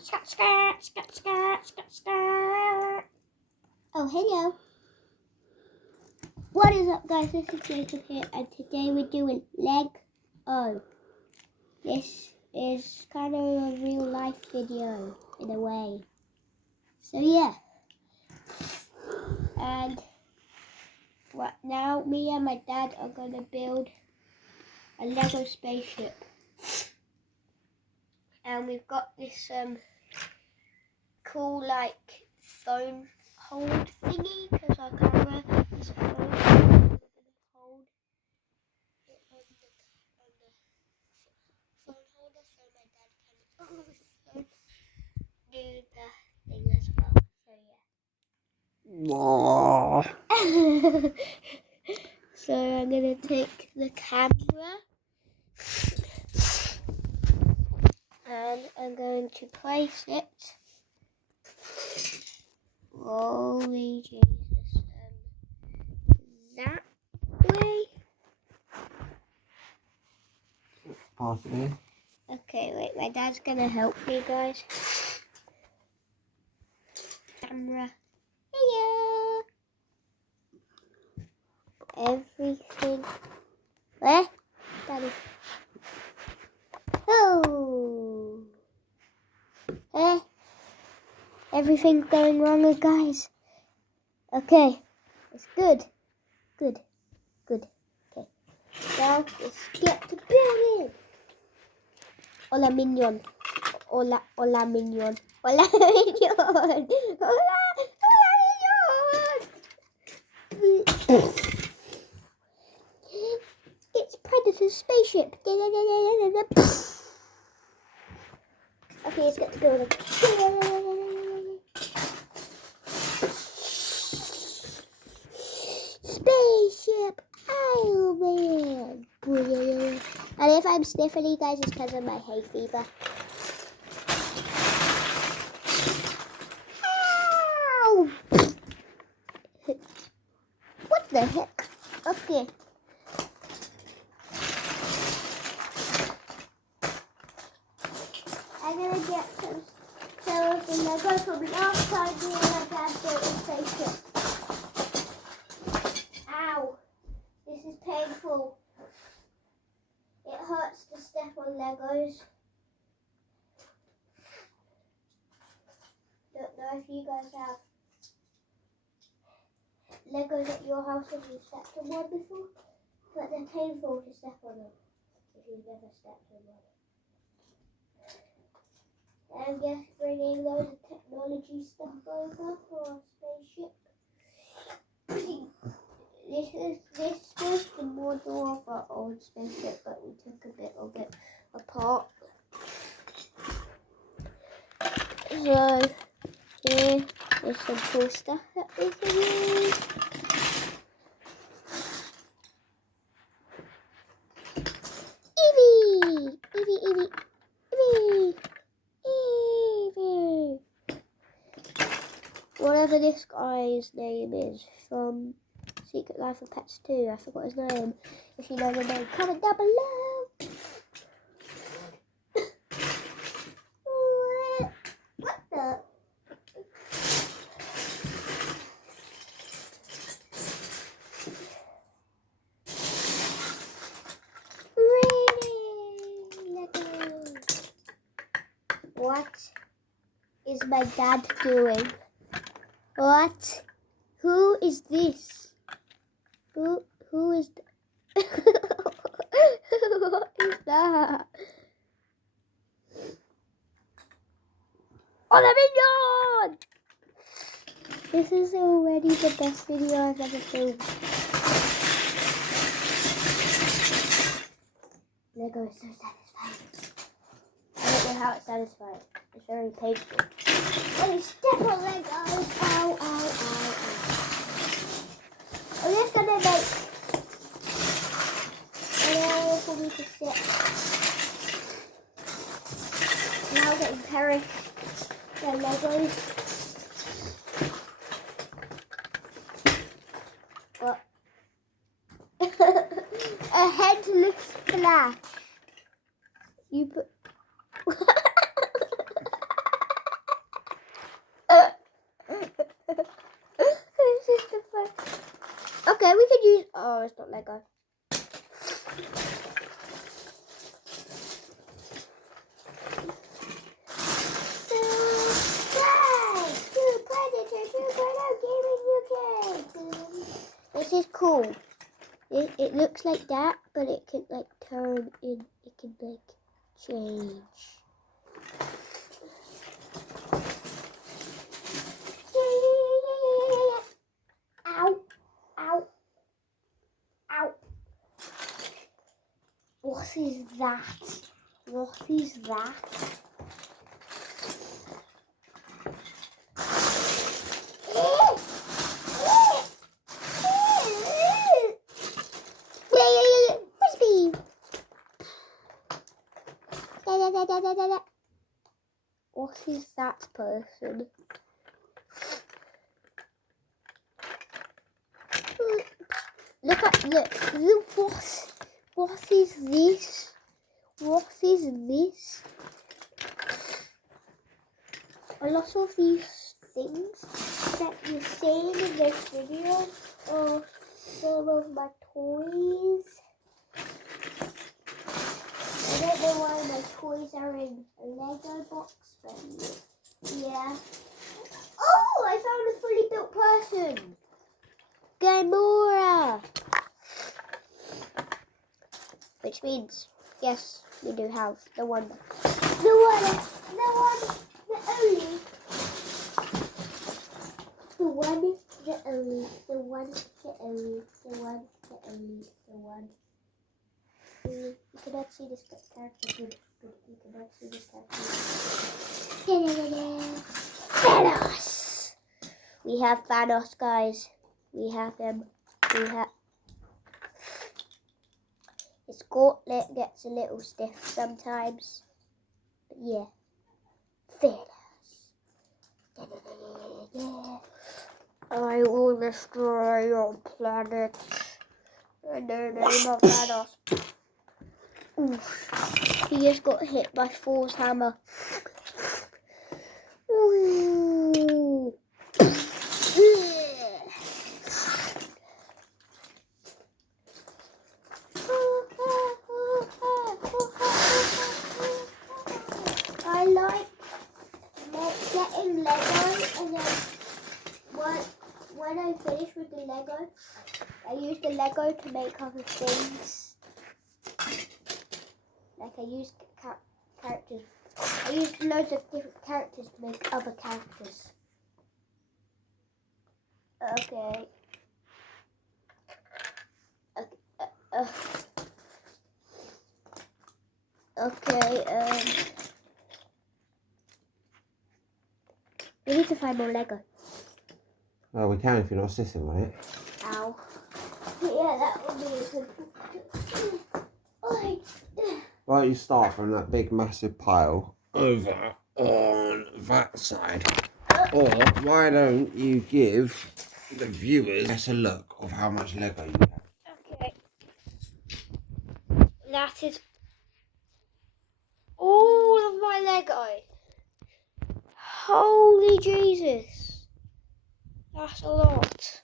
Oh, hello. What is up, guys? This is Jacob here, and today we're doing Lego. This is kind of a real life video in a way. So yeah. And right now, me and my dad are gonna build a Lego spaceship. And we've got this cool like phone hold thingy because our camera is phone. We're gonna hold it on the phone holder so my dad can also do the thing as well. So yeah. So I'm gonna take the camera and I'm going to place it. Holy Jesus. That way. Possibly. Okay, wait, my dad's gonna help me, guys. Camera. Hiya. Everything. Where? Daddy. Oh. Everything's going wrong, guys. Okay. It's good. Good. Good. Okay. Now let's get to building. Hola, minion. Hola, hola, minion. Hola, minion. Hola, minion. It's Predator's spaceship. Okay, let's get to building. Spaceship Iron Man. And if I'm sniffing, guys, it's because of my hay fever. Ow! What the heck? Okay. I'm gonna get some cells and Lego from last time me and my dad built a spaceship. Ow! This is painful. It hurts to step on Legos. Don't know if you guys have Legos at your house if you've stepped on one before, but they're painful to step on them if you've never stepped on one. I'm just bringing loads of technology stuff over for our spaceship. This was the model of our old spaceship, but we took a bit of it apart. So here is some cool stuff that we can use. Eevee! Eevee, Eevee, Eevee! Eevee! Whatever this guy's name is from Secret Life of Pets 2, I forgot his name. If you know the name, comment down below. What the? What is my dad doing? What? Who is this? Who is what is that? Oh, the minion! This is already the best video I've ever filmed. Lego is so satisfying. I don't know how it's satisfying. It's very painful. When you step on Legos, ow, ow, ow, ow. I'm just gonna make an area for me to sit. Now getting perished by Legos. What? A headless Flash. You put. Okay, we could use... Oh, it's not Lego. This is cool. It looks like that, but it can like turn in. It can like change. Ow! Ow! Ow! What is that? What is that? Frisbee. Da. What is that person? Look what is this? What is this? A lot of these things that you've seen in this video are some of my toys. I don't know why my toys are in a Lego box, but yeah. Oh, I found a fully built person. Gamora. Which means, yes, we do have the one, the only, You cannot see this character. You cannot see this character. Thanos. We have Thanos, guys. We have him. His gauntlet gets a little stiff sometimes. But yeah. Thanos. I will destroy your planet. In the name of Thanos. Oof. He just got hit by Thor's hammer. Ooh. I like getting Lego, and then when I finish with the Lego, I use the Lego to make other things. Like I use characters. I use loads of different characters to make other characters. Okay. We need to find more Lego. Well, we can if you're not sitting on it. Ow. Yeah, that would be a good. Why don't you start from that big massive pile over on that side? Or why don't you give the viewers a look of how much Lego you have? Okay. That is all of my Lego. Holy Jesus. That's a lot.